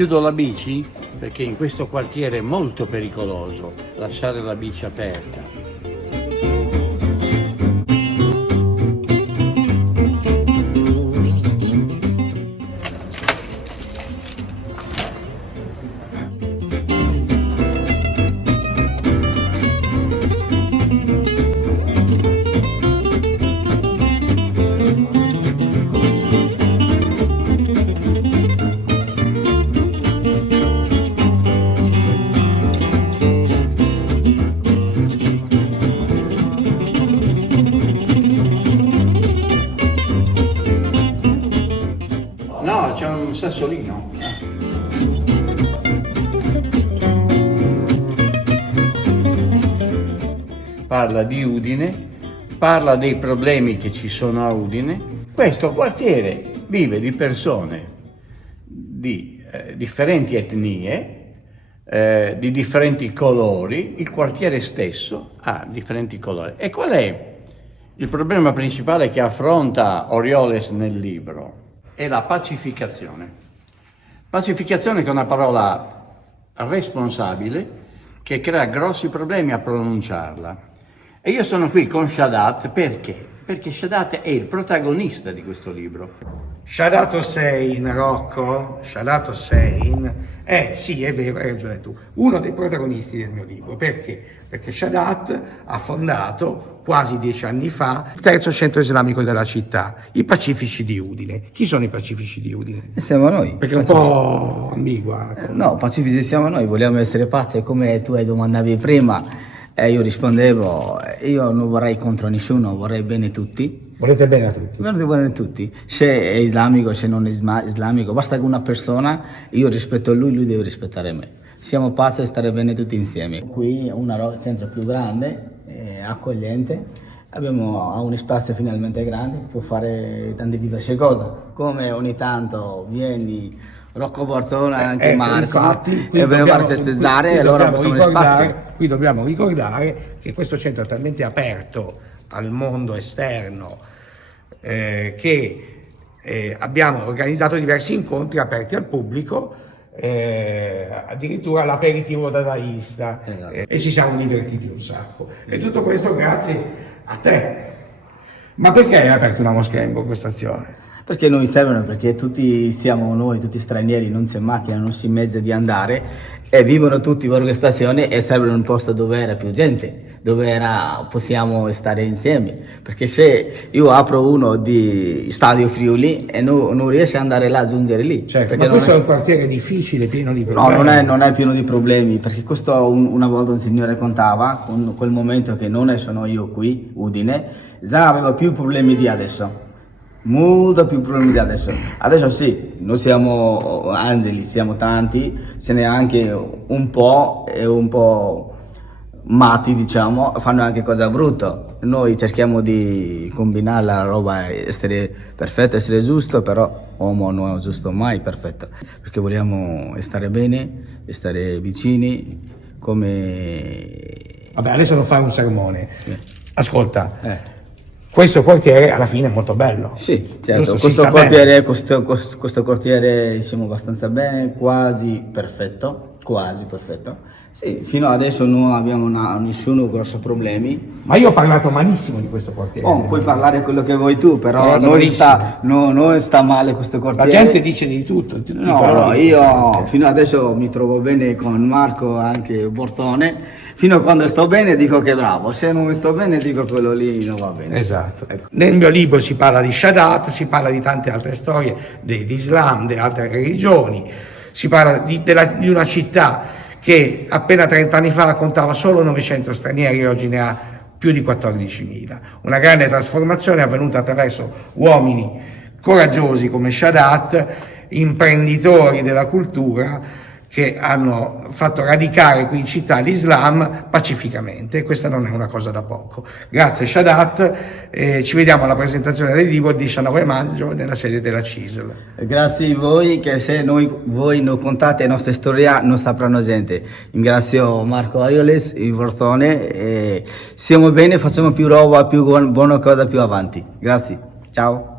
Chiudo la bici perché in questo quartiere è molto pericoloso lasciare la bici aperta. No, c'è un sassolino. Parla di Udine, parla dei problemi che ci sono a Udine. Questo quartiere vive di persone di differenti etnie, di differenti colori. Il quartiere stesso ha differenti colori. E qual è il problema principale che affronta Orioles nel libro? È la pacificazione. Pacificazione che è una parola responsabile che crea grossi problemi a pronunciarla. E io sono qui con Shadat perché? Perché Shadat è il protagonista di questo libro. Shadat Hossein, Rocco, Shadat Hossein è, sì, è vero, hai ragione tu, uno dei protagonisti del mio libro. Perché? Perché Shadat ha fondato quasi 10 anni fa il terzo centro islamico della città, i Pacifici di Udine. Chi sono i Pacifici di Udine? Siamo noi. Perché è un po' ambigua. No, pacifici siamo noi, vogliamo essere pace, come tu hai domandavi prima. E io rispondevo, io non vorrei contro nessuno, vorrei bene a tutti. Volete bene a tutti? Vorrei bene a tutti. Se è islamico, se non è islamico, basta che una persona, io rispetto lui deve rispettare me. Siamo pace e stare bene tutti insieme. Qui è un centro più grande, accogliente. Abbiamo un spazio finalmente grande, può fare tante diverse cose. Come ogni tanto vieni Rocco Bortone e anche Marco, infatti, e vengono a festeggiare, e allora possiamo spazio. Qui dobbiamo ricordare che questo centro è talmente aperto al mondo esterno che abbiamo organizzato diversi incontri aperti al pubblico, addirittura l'aperitivo dadaista, esatto. E ci siamo divertiti un sacco. E tutto questo grazie a te. Ma perché hai aperto una moschea in questa azione? Perché noi servono, perché tutti siamo noi, tutti stranieri, non c'è macchina, non si mezza di andare, e vivono tutti in questa stazione e servono un posto dove era più gente, dove possiamo stare insieme. Perché se io apro uno di Stadio Friuli e non riesce ad andare là, a giungere lì. Certo, ma questo è un quartiere difficile, pieno di problemi. No, non è pieno di problemi, perché questo una volta un signore contava, con quel momento che non sono io qui, Udine, già aveva più problemi di adesso. Molto più problemi di adesso. Adesso sì, noi siamo angeli, siamo tanti, ce n'è anche un po' matti, diciamo, fanno anche cose brutte. Noi cerchiamo di combinare la roba, essere perfetto, essere giusto, però uomo non è giusto mai perfetto, perché vogliamo stare bene, stare vicini, come... Vabbè, adesso non fai un sermone. Ascolta. Questo quartiere alla fine è molto bello. Sì, certo. Questo quartiere siamo abbastanza bene, quasi perfetto. Sì, fino adesso non abbiamo nessuno grossi problemi. Ma io ho parlato malissimo di questo quartiere. Puoi parlare quello che vuoi tu, però non sta male questo quartiere. La gente dice di tutto. No, io fino adesso mi trovo bene con Marco, anche Bortone. Fino a quando sto bene dico che è bravo, se non sto bene dico quello lì non va bene. Esatto. Ecco. Nel mio libro si parla di Shadat, si parla di tante altre storie, di Islam, di altre religioni, si parla di una città che appena 30 anni fa contava solo 900 stranieri e oggi ne ha più di 14.000. Una grande trasformazione è avvenuta attraverso uomini coraggiosi come Shadat, imprenditori della cultura, che hanno fatto radicare qui in città l'Islam pacificamente, e questa non è una cosa da poco. Grazie Shadat, ci vediamo alla presentazione del libro il 19 maggio nella sede della CISL. Grazie a voi, che se voi non contate la nostra storia non sapranno gente. Ringrazio Marco Orioles, il Bortone, siamo bene, facciamo più roba, più buona cosa più avanti. Grazie, ciao.